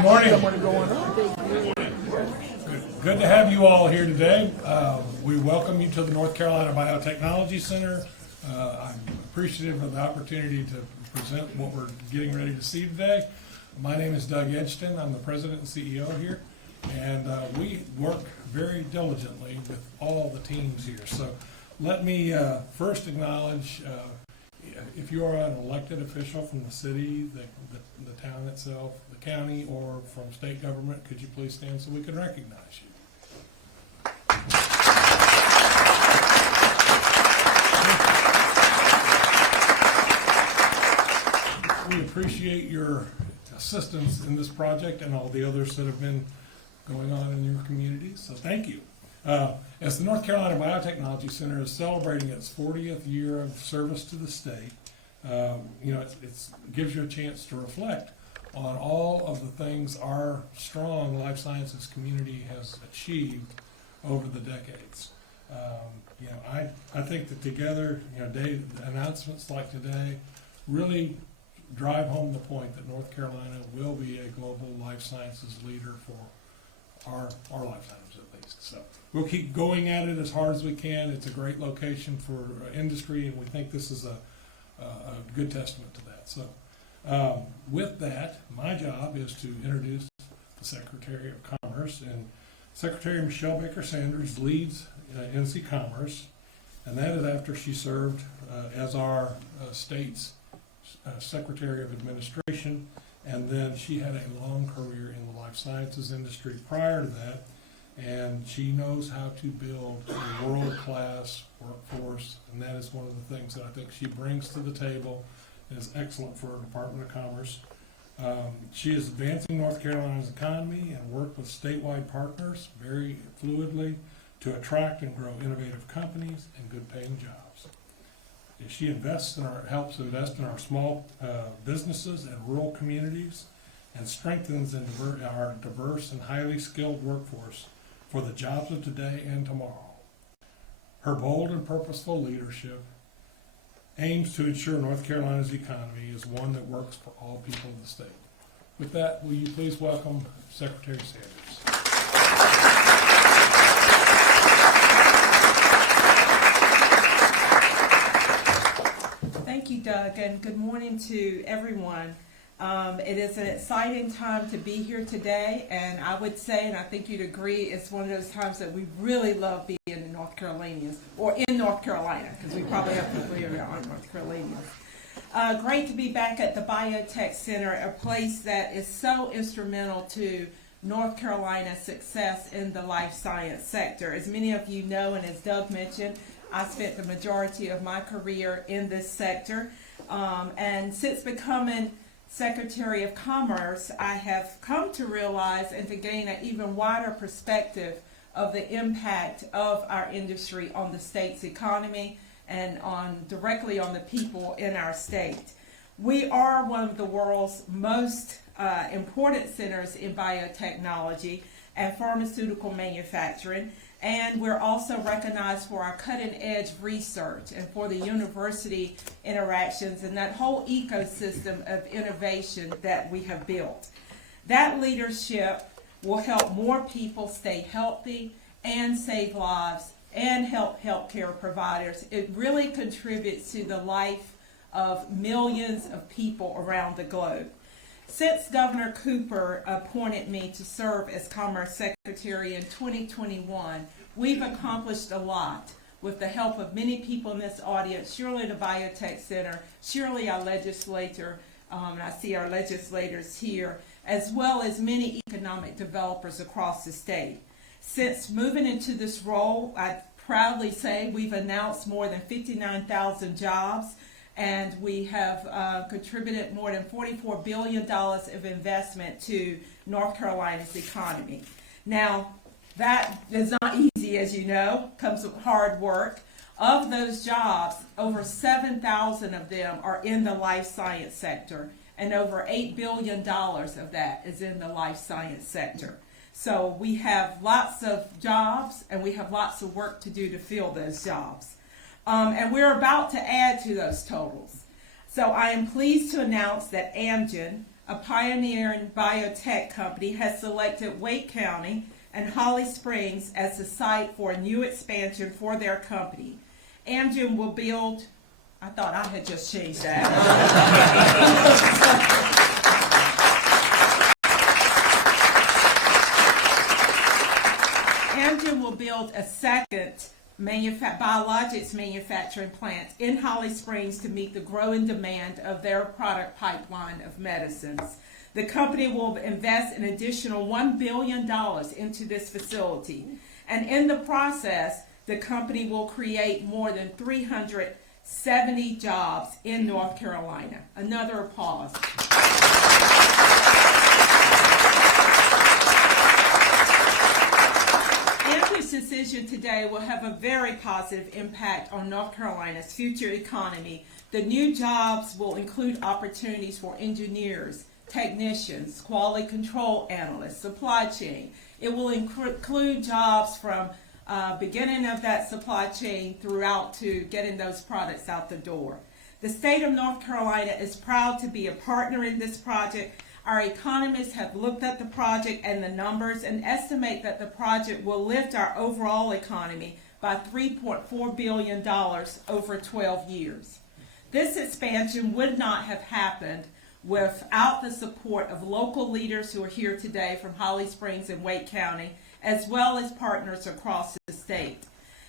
Good morning. Good to have you all here today. We welcome you to the North Carolina Biotechnology Center. I'm appreciative of the opportunity to present what we're getting ready to see today. My name is Doug Edgston. I'm the president and CEO here, and we work very diligently with all the teams here. So let me first acknowledge if you are an elected official from the city, the town itself, the county, or from state government, could you please stand so we can recognize you? We appreciate your assistance in this project and all the others that have been going on in your communities, so thank you. As the North Carolina Biotechnology Center is celebrating its 40th year of service to the state, it gives you a chance to reflect on all of the things our strong life sciences community has achieved over the decades. I think that together, announcements like today really drive home the point that North Carolina will be a global life sciences leader for our lifetimes at least. So we'll keep going at it as hard as we can. It's a great location for industry, and we think this is a good testament to that. So with that, my job is to introduce the Secretary of Commerce, and Secretary Michelle Baker Sanders leads NC Commerce, and that is after she served as our state's Secretary of Administration, and then she had a long career in the life sciences industry prior to that, and she knows how to build a world-class workforce, and that is one of the things that I think she brings to the table and is excellent for our Department of Commerce. She is advancing North Carolina's economy and work with statewide partners very fluidly to attract and grow innovative companies and good-paying jobs. She helps invest in our small businesses and rural communities, and strengthens our diverse and highly skilled workforce for the jobs of today and tomorrow. Her bold and purposeful leadership aims to ensure North Carolina's economy is one that works for all people of the state. With that, will you please welcome Secretary Sanders. Thank you, Doug, and good morning to everyone. It is an exciting time to be here today, and I would say, and I think you'd agree, it's one of those times that we really love being in North Carolinians, or in North Carolina, because we probably have people here that aren't North Carolinians. Great to be back at the Biotech Center, a place that is so instrumental to North Carolina's success in the life science sector. As many of you know, and as Doug mentioned, I spent the majority of my career in this sector, and since becoming Secretary of Commerce, I have come to realize and to gain an even wider perspective of the impact of our industry on the state's economy and directly on the people in our state. We are one of the world's most important centers in biotechnology and pharmaceutical manufacturing, and we're also recognized for our cutting-edge research and for the university interactions and that whole ecosystem of innovation that we have built. That leadership will help more people stay healthy and save lives and help healthcare providers. It really contributes to the life of millions of people around the globe. Since Governor Cooper appointed me to serve as Commerce Secretary in 2021, we've accomplished a lot with the help of many people in this audience, surely the Biotech Center, surely our legislator, and I see our legislators here, as well as many economic developers across the state. Since moving into this role, I proudly say we've announced more than 59,000 jobs, and we have contributed more than $44 billion of investment to North Carolina's economy. Now, that is not easy, as you know, comes with hard work. Of those jobs, over 7,000 of them are in the life science sector, and over $8 billion of that is in the life science sector. So we have lots of jobs, and we have lots of work to do to fill those jobs. And we're about to add to those totals. So I am pleased to announce that Amgen, a pioneering biotech company, has selected Wake County and Holly Springs as the site for a new expansion for their company. Amgen will build, I thought I had just changed that. Amgen will build a second biologics manufacturing plant in Holly Springs to meet the growing demand of their product pipeline of medicines. The company will invest an additional $1 billion into this facility, and in the process, the company will create more than 370 jobs in North Carolina. Another applause. Amgen's decision today will have a very positive impact on North Carolina's future economy. The new jobs will include opportunities for engineers, technicians, quality control analysts, supply chain. It will include jobs from beginning of that supply chain throughout to getting those products out the door. The state of North Carolina is proud to be a partner in this project. Our economists have looked at the project and the numbers and estimate that the project will lift our overall economy by $3.4 billion over 12 years. This expansion would not have happened without the support of local leaders who are here today from Holly Springs and Wake County, as well as partners across the state.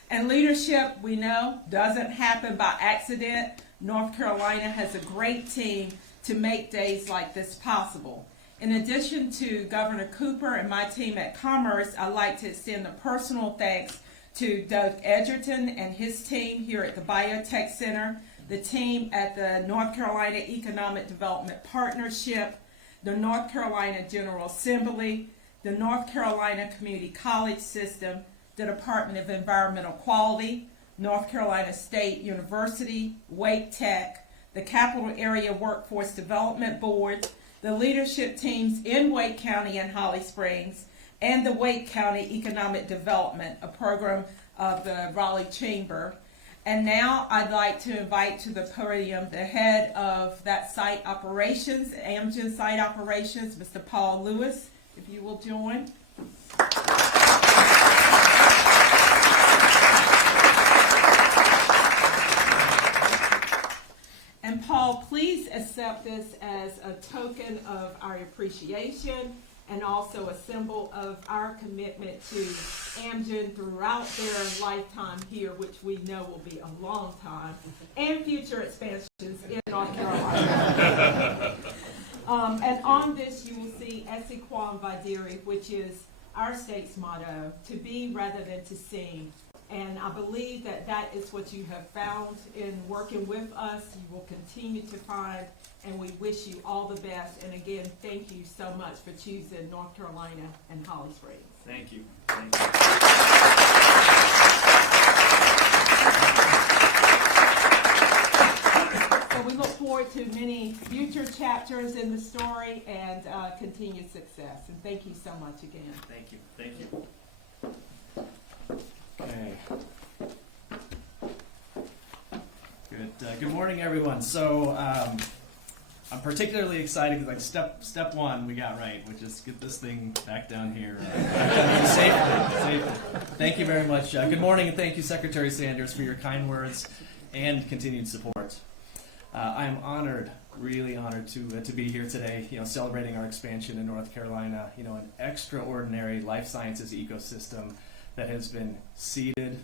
And leadership, we know, doesn't happen by accident. North Carolina has a great team to make days like this possible. In addition to Governor Cooper and my team at Commerce, I'd like to extend a personal thanks to Doug Edgerton and his team here at the Biotech Center, the team at the North Carolina Economic Development Partnership, the North Carolina General Assembly, the North Carolina Community College System, the Department of Environmental Quality, North Carolina State University, Wake Tech, the Capital Area Workforce Development Board, the leadership teams in Wake County and Holly Springs, and the Wake County Economic Development, a program of the Raleigh Chamber. And now I'd like to invite to the podium the head of that site operations, Amgen Site Operations, Mr. Paul Lewis, if you will join. And Paul, please accept this as a token of our appreciation and also a symbol of our commitment to Amgen throughout their lifetime here, which we know will be a long time, and future expansions in North Carolina. And on this, you will see Esse Quam Videre, which is our state's motto, to be rather than to seem. And I believe that that is what you have found in working with us. You will continue to find, and we wish you all the best. And again, thank you so much for choosing North Carolina and Holly Springs. Thank you. Thank you. So we look forward to many future chapters in the story and continued success. And thank you so much again. Thank you. Thank you. Okay. Good morning, everyone. So I'm particularly excited because step one we got right, which is get this thing back down here safely. Thank you very much. Good morning, and thank you, Secretary Sanders, for your kind words and continued support. I am honored, really honored to be here today. Celebrating our expansion in North Carolina. An extraordinary life sciences ecosystem that has been seeded,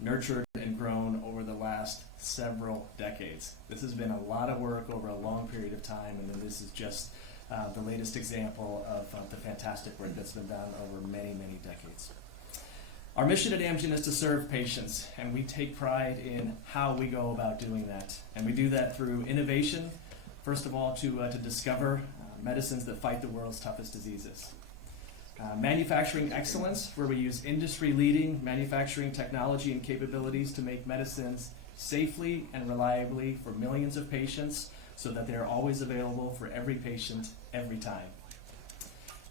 nurtured, and grown over the last several decades. This has been a lot of work over a long period of time, and then this is just the latest example of the fantastic work that's been done over many, many decades. Our mission at Amgen is to serve patients, and we take pride in how we go about doing that. And we do that through innovation, first of all, to discover medicines that fight the world's toughest diseases. Manufacturing excellence, where we use industry-leading manufacturing technology and capabilities to make medicines safely and reliably for millions of patients so that they're always available for every patient, every time.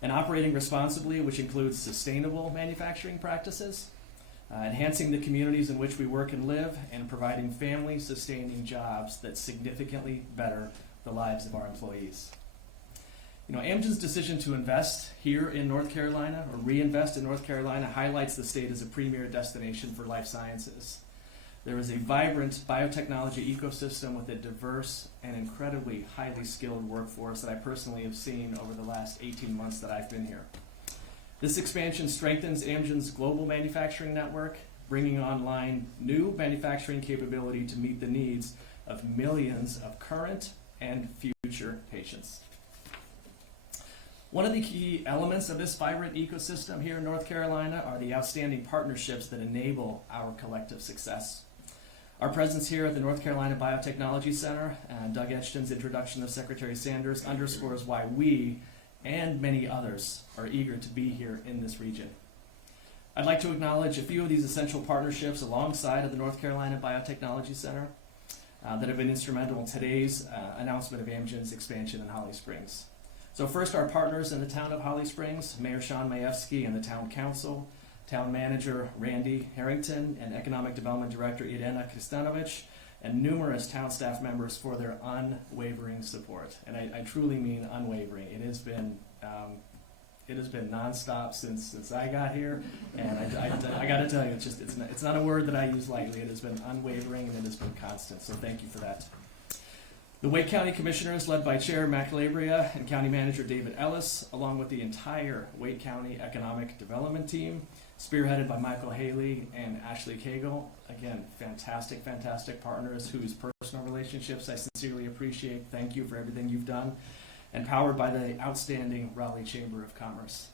And operating responsibly, which includes sustainable manufacturing practices, enhancing the communities in which we work and live, and providing family-sustaining jobs that significantly better the lives of our employees. You know, Amgen's decision to invest here in North Carolina, or reinvest in North Carolina, highlights the state as a premier destination for life sciences. There is a vibrant biotechnology ecosystem with a diverse and incredibly highly skilled workforce that I personally have seen over the last 18 months that I've been here. This expansion strengthens Amgen's global manufacturing network, bringing online new manufacturing capability to meet the needs of millions of current and future patients. One of the key elements of this vibrant ecosystem here in North Carolina are the outstanding partnerships that enable our collective success. Our presence here at the North Carolina Biotechnology Center, Doug Etchton's introduction of Secretary Sanders, underscores why we and many others are eager to be here in this region. I'd like to acknowledge a few of these essential partnerships alongside of the North Carolina Biotechnology Center that have been instrumental in today's announcement of Amgen's expansion in Holly Springs. So first, our partners in the town of Holly Springs, Mayor Sean Majewski and the town council, town manager Randy Harrington, and economic development director Irena Kristanovich, and numerous town staff members for their unwavering support. And I truly mean unwavering. It has been nonstop since I got here, and I got to tell you, it's not a word that I use lightly. It has been unwavering and it has been constant. So thank you for that. The Wake County Commissioners, led by Chair Matt Calabria and County Manager David Ellis, along with the entire Wake County Economic Development Team, spearheaded by Michael Haley and Ashley Cagle. Again, fantastic partners whose personal relationships I sincerely appreciate. Thank you for everything you've done. And powered by the outstanding Raleigh Chamber of Commerce.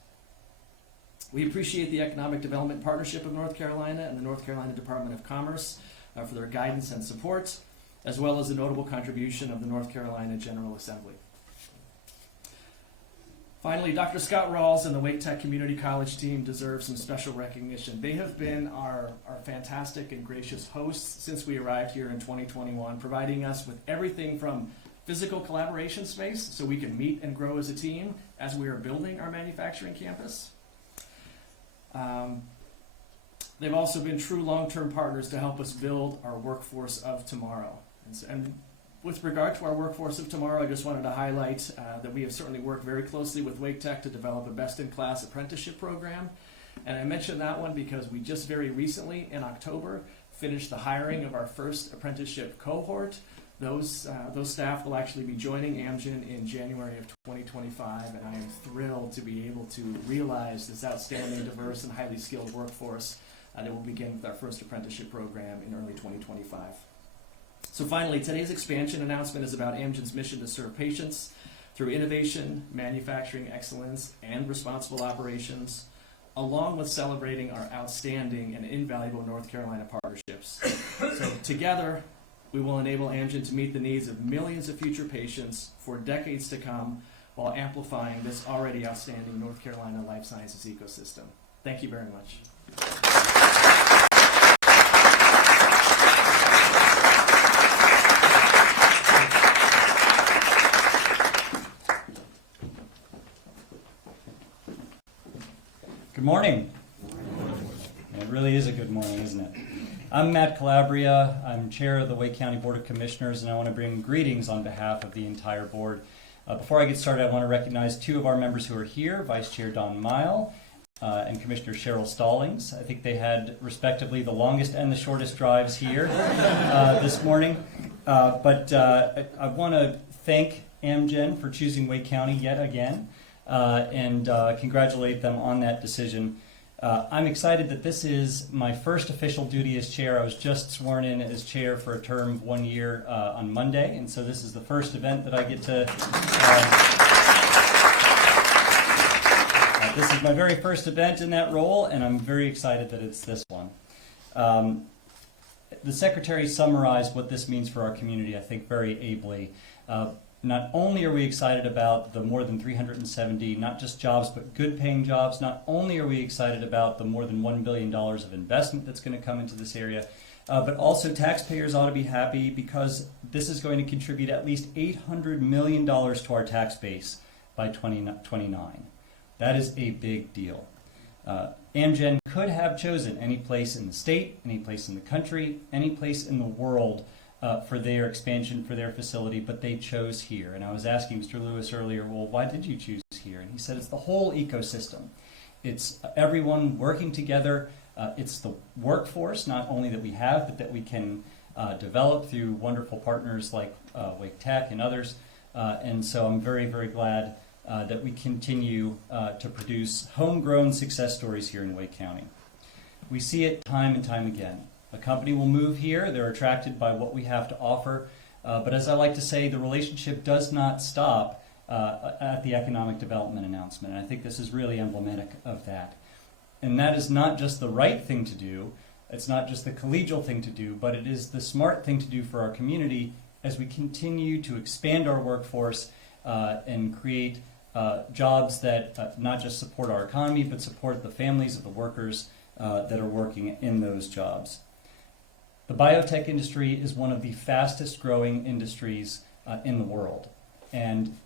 We appreciate the Economic Development Partnership of North Carolina and the North Carolina Department of Commerce for their guidance and support, as well as the notable contribution of the North Carolina General Assembly. Finally, Dr. Scott Rawls and the Wake Tech Community College team deserve some special recognition. They have been our fantastic and gracious hosts since we arrived here in 2021, providing us with everything from physical collaboration space so we can meet and grow as a team as we are building our manufacturing campus. They've also been true long-term partners to help us build our workforce of tomorrow. And with regard to our workforce of tomorrow, I just wanted to highlight that we have certainly worked very closely with Wake Tech to develop a best-in-class apprenticeship program. And I mention that one because we just very recently, in October, finished the hiring of our first apprenticeship cohort. Those staff will actually be joining Amgen in January of 2025, and I am thrilled to be able to realize this outstanding, diverse, and highly skilled workforce that will begin with our first apprenticeship program in early 2025. So finally, today's expansion announcement is about Amgen's mission to serve patients through innovation, manufacturing excellence, and responsible operations, along with celebrating our outstanding and invaluable North Carolina partnerships. So together, we will enable Amgen to meet the needs of millions of future patients for decades to come while amplifying this already outstanding North Carolina life sciences ecosystem. Thank you very much. Good morning. It really is a good morning, isn't it? I'm Matt Calabria. I'm chair of the Wake County Board of Commissioners, and I want to bring greetings on behalf of the entire board. Before I get started, I want to recognize two of our members who are here, Vice Chair Don Mile and Commissioner Cheryl Stallings. I think they had, respectively, the longest and the shortest drives here this morning. But I want to thank Amgen for choosing Wake County yet again and congratulate them on that decision. I'm excited that this is my first official duty as chair. I was just sworn in as chair for a term of 1 year on Monday, and so this is the first event that I get to... this is my very first event in that role, and I'm very excited that it's this one. The Secretary summarized what this means for our community, I think, very ably. Not only are we excited about the more than 370, not just jobs, but good paying jobs, not only are we excited about the more than $1 billion of investment that's going to come into this area, but also taxpayers ought to be happy because this is going to contribute at least $800 million to our tax base by 2029. That is a big deal. Amgen could have chosen any place in the state, any place in the country, any place in the world for their expansion, for their facility, but they chose here. And I was asking Mr. Lewis earlier, well, why did you choose here? And he said it's the whole ecosystem. It's everyone working together. It's the workforce, not only that we have, but that we can develop through wonderful partners like Wake Tech and others. And so I'm very, very glad that we continue to produce homegrown success stories here in Wake County. We see it time and time again. A company will move here, they're attracted by what we have to offer, but as I like to say, the relationship does not stop at the economic development announcement, and I think this is really emblematic of that. And that is not just the right thing to do, it's not just the collegial thing to do, but it is the smart thing to do for our community as we continue to expand our workforce and create jobs that not just support our economy, but support the families of the workers that are working in those jobs. The biotech industry is one of the fastest growing industries in the world. And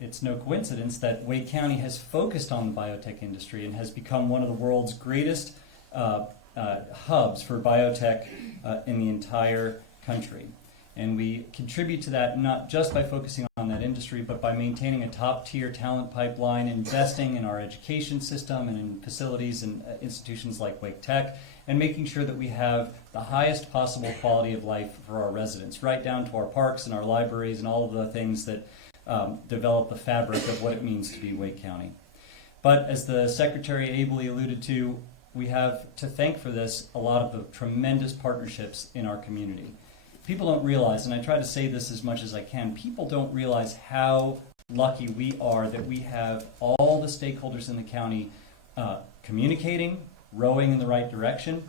it's no coincidence that Wake County has focused on the biotech industry and has become one of the world's greatest hubs for biotech in the entire country. And we contribute to that not just by focusing on that industry, but by maintaining a top-tier talent pipeline, investing in our education system and in facilities and institutions like Wake Tech, and making sure that we have the highest possible quality of life for our residents, right down to our parks and our libraries and all of the things that develop the fabric of what it means to be Wake County. But as the Secretary ably alluded to, we have to thank for this a lot of the tremendous partnerships in our community. People don't realize, and I try to say this as much as I can, people don't realize how lucky we are that we have all the stakeholders in the county communicating, rowing in the right direction.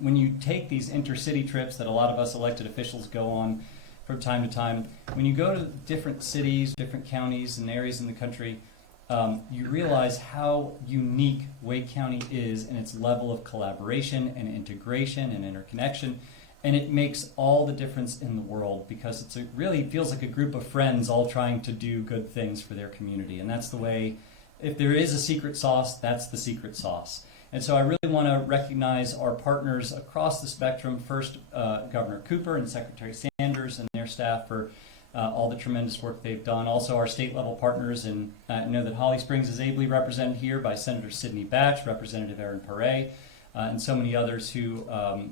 When you take these intercity trips that a lot of us elected officials go on from time to time, when you go to different cities, different counties and areas in the country, you realize how unique Wake County is in its level of collaboration and integration and interconnection. And it makes all the difference in the world because it really feels like a group of friends all trying to do good things for their community. And that's the way, if there is a secret sauce, that's the secret sauce. And so I really want to recognize our partners across the spectrum. First, Governor Cooper and Secretary Sanders and their staff for all the tremendous work they've done. Also our state level partners, and I know that Holly Springs is ably represented here by Senator Sidney Batch, Representative Aaron Perret, and so many others who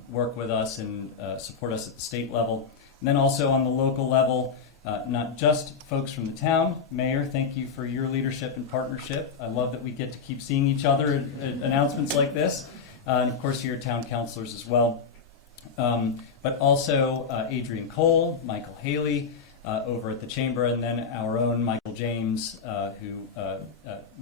work with us and support us at the state level. And then also on the local level, not just folks from the town. Mayor, thank you for your leadership and partnership. I love that we get to keep seeing each other at announcements like this. And of course your town councilors as well. But also Adrian Cole, Michael Haley over at the Chamber, and then our own Michael James, who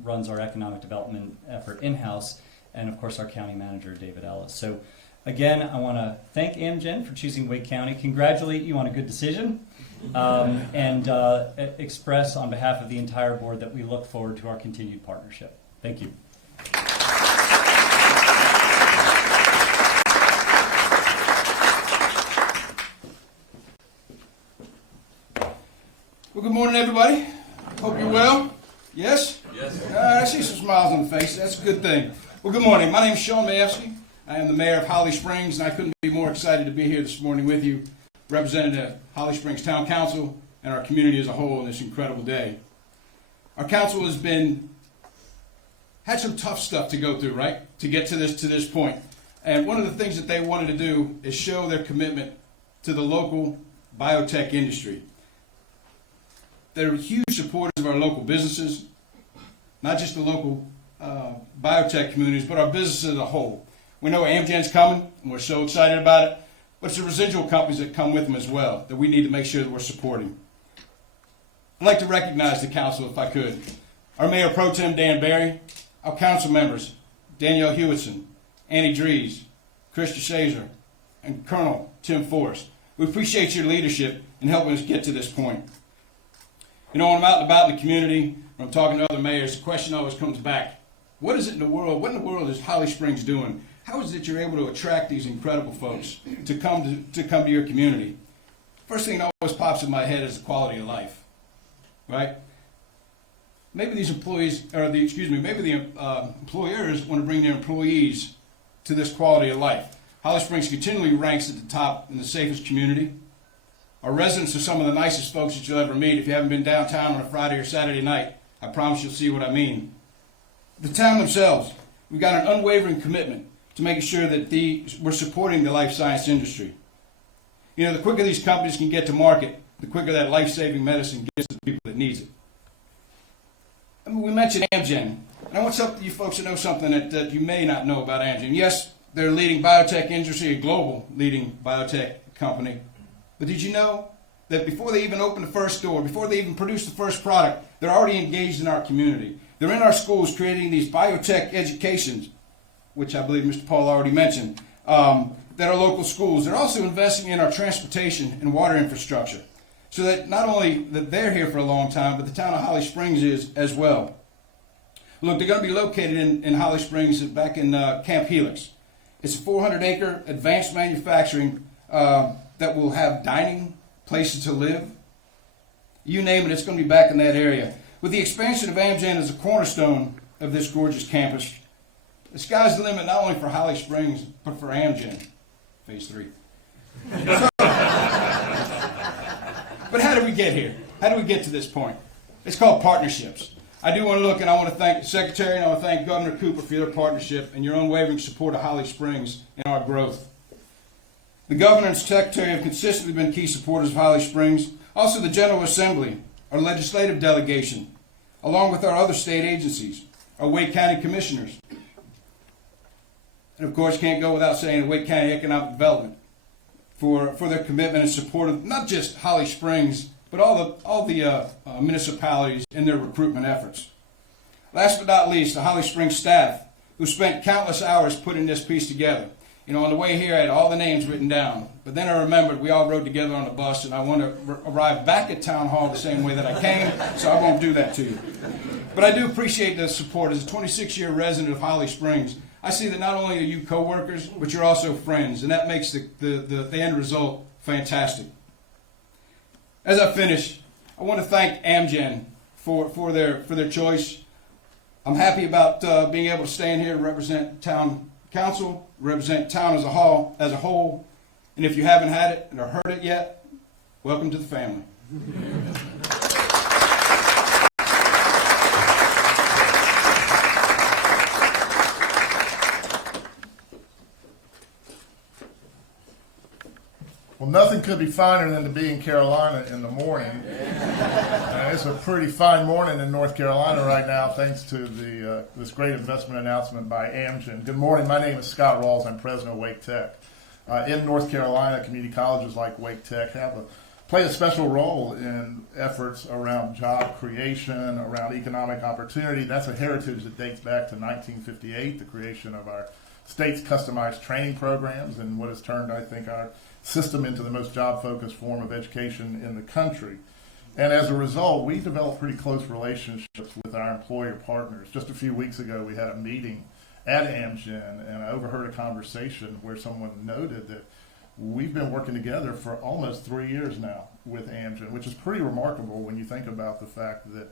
runs our economic development effort in-house, and of course our county manager, David Ellis. So again, I want to thank Amgen for choosing Wake County, congratulate you on a good decision, and express on behalf of the entire board that we look forward to our continued partnership. Thank you. Well, good morning, everybody. Hope you're well. Yes? Yes. I see some smiles on the face. That's a good thing. Well, good morning. My name is Sean Mayevsky. I am the mayor of Holly Springs, and I couldn't be more excited to be here this morning with you, representing the Holly Springs Town Council and our community as a whole on this incredible day. Our council has had some tough stuff to go through, right, to get to this point. And one of the things that they wanted to do is show their commitment to the local biotech industry. They're huge supporters of our local businesses, not just the local biotech communities, but our businesses as a whole. We know Amgen's coming, and we're so excited about it, but it's the residual companies that come with them as well that we need to make sure that we're supporting. I'd like to recognize the council, if I could. Our Mayor Pro Tem, Dan Barry, our council members, Danielle Hewitson, Annie Dries, Chris DeShazer, and Colonel Tim Forrest. We appreciate your leadership in helping us get to this point. You know, when I'm out and about in the community, when I'm talking to other mayors, the question always comes back. What is it in the world? What in the world is Holly Springs doing? How is it you're able to attract these incredible folks to come to your community? First thing that always pops in my head is the quality of life, right? Maybe these employees, maybe the employers want to bring their employees to this quality of life. Holly Springs continually ranks at the top in the safest community, Our residents are some of the nicest folks that you'll ever meet. If you haven't been downtown on a Friday or Saturday night, I promise you'll see what I mean. The town themselves, we've got an unwavering commitment to making sure that we're supporting the life science industry. You know, the quicker these companies can get to market, the quicker that life-saving medicine gets to the people that needs it. I mean, we mentioned Amgen, and I want you folks to know something that you may not know about Amgen. Yes, they're a leading biotech industry, a global leading biotech company. But did you know that before they even open the first door, before they even produce the first product, they're already engaged in our community? They're in our schools creating these biotech educations, which I believe Mr. Paul already mentioned, that are local schools. They're also investing in our transportation and water infrastructure, so that not only that they're here for a long time, but the town of Holly Springs is as well. Look, they're going to be located in Holly Springs back in Camp Helix. It's a 400-acre advanced manufacturing that will have dining, places to live. You name it, it's going to be back in that area. With the expansion of Amgen as a cornerstone of this gorgeous campus, the sky's the limit not only for Holly Springs, but for Amgen, phase 3. But how did we get here? How did we get to this point? It's called partnerships. I do want to look, and I want to thank the Secretary, and I want to thank Governor Cooper for your partnership and your unwavering support of Holly Springs and our growth. The Governor and Secretary have consistently been key supporters of Holly Springs. Also the General Assembly, our legislative delegation, along with our other state agencies, our Wake County Commissioners. And of course, can't go without saying the Wake County Economic Development for their commitment and support of not just Holly Springs, but all the municipalities in their recruitment efforts. Last but not least, the Holly Springs staff, who spent countless hours putting this piece together. You know, on the way here, I had all the names written down, but then I remembered we all rode together on the bus, and I want to arrive back at Town Hall the same way that I came, so I won't do that to you. But I do appreciate the support. As a 26-year resident of Holly Springs, I see that not only are you co-workers, but you're also friends, and that makes the end result fantastic. As I finish, I want to thank Amgen for their choice. I'm happy about being able to stand here to represent town council, represent town as a whole, and if you haven't had it or heard it yet, welcome to the family. Well, nothing could be finer than to be in Carolina in the morning. It's a pretty fine morning in North Carolina right now, thanks to this great investment announcement by Amgen. Good morning. My name is Scott Rawls. I'm president of Wake Tech. In North Carolina, community colleges like Wake Tech play a special role in efforts around job creation, around economic opportunity. That's a heritage that dates back to 1958, the creation of our state's customized training programs, and what has turned, I think, our system into the most job-focused form of education in the country. And as a result, we developed pretty close relationships with our employer partners. Just a few weeks ago, we had a meeting at Amgen, and I overheard a conversation where someone noted that we've been working together for almost 3 years now with Amgen, which is pretty remarkable when you think about the fact that,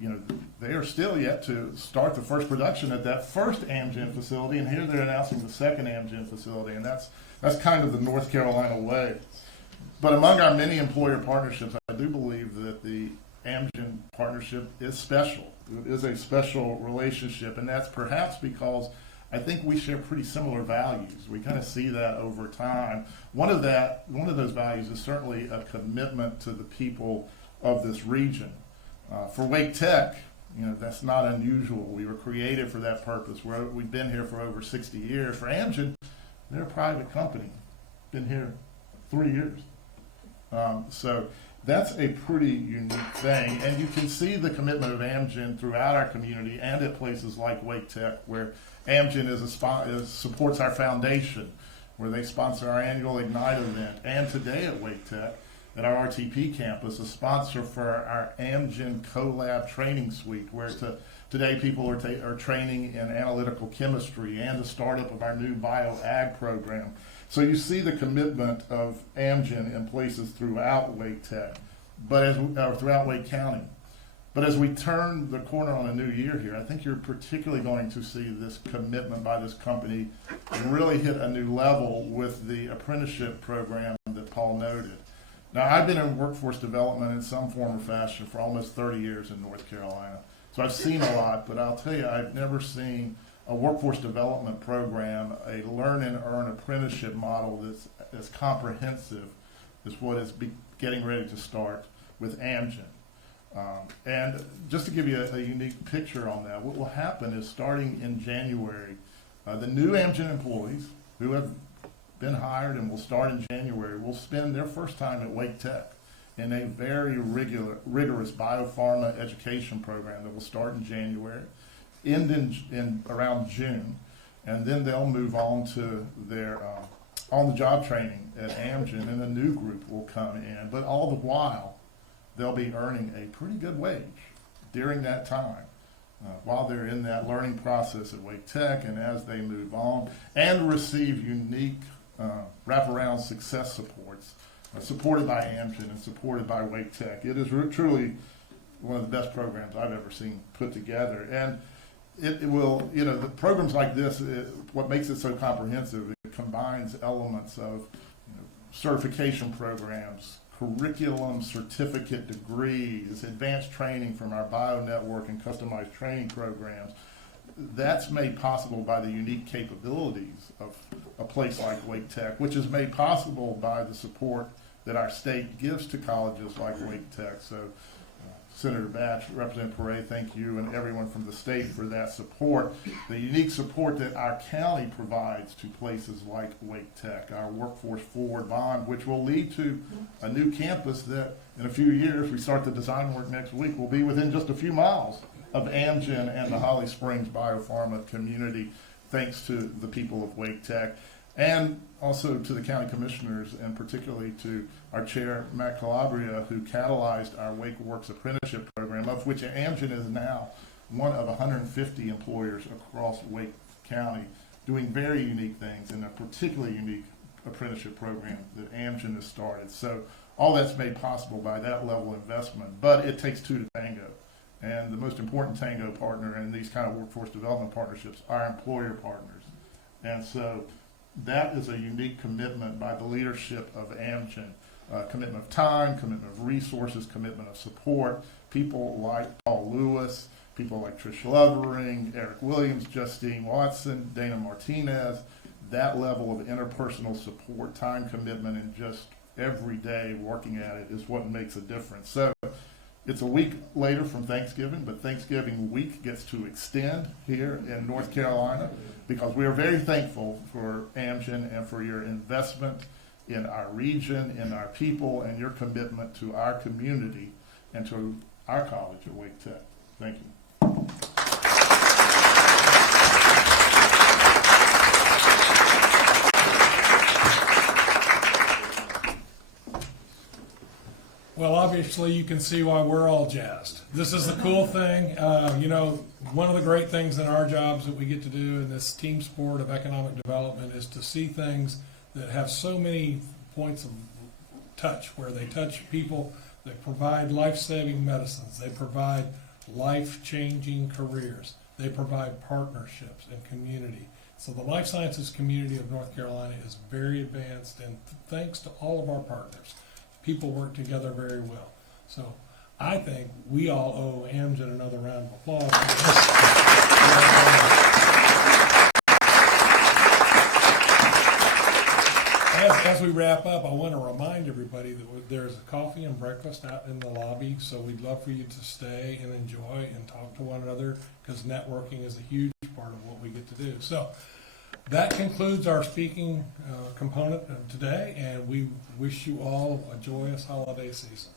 you know, they are still yet to start the first production at that first Amgen facility, and here they're announcing the second Amgen facility, and that's kind of the North Carolina way. But among our many employer partnerships, I do believe that the Amgen partnership is special. It is a special relationship, and that's perhaps because I think we share pretty similar values. We kind of see that over time. One of those values is certainly a commitment to the people of this region. For Wake Tech, you know, that's not unusual. We were created for that purpose. We've been here for over 60 years. For Amgen, they're a private company. Been here 3 years. So that's a pretty unique thing. And you can see the commitment of Amgen throughout our community and at places like Wake Tech, where Amgen supports our foundation, where they sponsor our annual Ignite event. And today at Wake Tech, at our RTP campus, a sponsor for our Amgen CoLab training suite, where today people are training in analytical chemistry and the startup of our new bioag program. So you see the commitment of Amgen in places throughout Wake Tech, throughout Wake County. But as we turn the corner on a new year here, I think you're particularly going to see this commitment by this company really hit a new level with the apprenticeship program that Paul noted. Now, I've been in workforce development in some form or fashion for almost 30 years in North Carolina. So I've seen a lot, but I'll tell you, I've never seen a workforce development program, a learn and earn apprenticeship model that's as comprehensive as what is getting ready to start with Amgen. And just to give you a unique picture on that, what will happen is starting in January, the new Amgen employees who have been hired and will start in January will spend their first time at Wake Tech in a very rigorous biopharma education program that will start in January, end in around June, and then they'll move on to their on-the-job training at Amgen, and a new group will come in. But all the while, they'll be earning a pretty good wage during that time while they're in that learning process at Wake Tech, and as they move on, and receive unique wraparound success supports supported by Amgen and supported by Wake Tech. It is truly one of the best programs I've ever seen put together. And it will, the programs like this, what makes it so comprehensive, it combines elements of certification programs, curriculum, certificate degrees, advanced training from our bio network and customized training programs. That's made possible by the unique capabilities of a place like Wake Tech, which is made possible by the support that our state gives to colleges like Wake Tech. So Senator Batch, Representative Perret, thank you, and everyone from the state for that support. The unique support that our county provides to places like Wake Tech, our Workforce Forward Bond, which will lead to a new campus that in a few years, we start the design work next week, will be within just a few miles of Amgen and the Holly Springs biopharma community, thanks to the people of Wake Tech. And also to the county commissioners, and particularly to our chair, Matt Calabria, who catalyzed our Wake Works apprenticeship program, of which Amgen is now one of 150 employers across Wake County, doing very unique things in a particularly unique apprenticeship program that Amgen has started. So all that's made possible by that level of investment, but it takes two to tango. And the most important tango partner in these kind of workforce development partnerships are employer partners. And so that is a unique commitment by the leadership of Amgen, commitment of time, commitment of resources, commitment of support. People like Paul Lewis, people like Trish Lovering, Eric Williams, Justine Watson, Dana Martinez. That level of interpersonal support, time commitment, and just every day working at it is what makes a difference. So it's a week later from Thanksgiving, but Thanksgiving week gets to extend here in North Carolina because we are very thankful for Amgen and for your investment in our region, in our people, and your commitment to our community and to our college at Wake Tech. Thank you. Well, obviously, you can see why we're all jazzed. This is the cool thing. One of the great things in our jobs that we get to do in this team sport of economic development is to see things that have so many points of touch, where they touch people, that provide life-saving medicines, they provide life-changing careers, they provide partnerships and community. So the life sciences community of North Carolina is very advanced, and thanks to all of our partners, people work together very well. So I think we all owe Amgen another round of applause. As we wrap up, I want to remind everybody that there's a coffee and breakfast out in the lobby, so we'd love for you to stay and enjoy and talk to one another, because networking is a huge part of what we get to do. So that concludes our speaking component of today, and we wish you all a joyous holiday season.